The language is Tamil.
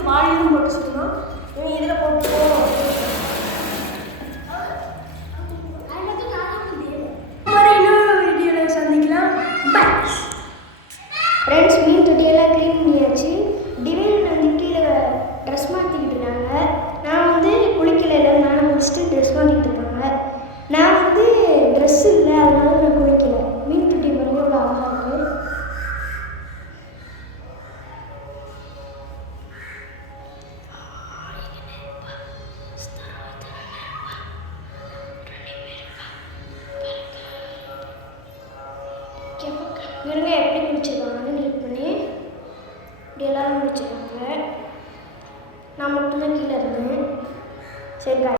குளிச்சுட்டு வாளியும் போட்டு சொல்லணும். இவன் இதில் போட்டுப்போம். இன்னொரு வீடியோவில் சந்திக்கலாம். Bye friends. மீன் தொட்டியெல்லாம் க்ளீன் பண்ணியாச்சு. டிவைன் வந்து கீழே ட்ரெஸ் மாற்றிக்கிட்டு இருக்காங்க. நான் வந்து குளிக்கல, நானும் முடிச்சுட்டு ட்ரெஸ் மாற்றிக்கிட்டு இருக்காங்க. நான் வந்து ட்ரெஸ் இல்லை, அதனால நான் குளிக்கல. மீன் தொட்டி பாருங்க இவ்வளோ அழகாக இருக்குது. இவங்க எப்படி குளிச்சிருக்காங்கன்னு நீட் பண்ணி இப்படி எல்லாரும் குளிச்சிருக்காங்க. நான் மட்டும்தான் கீழே இருந்தேன். சரி.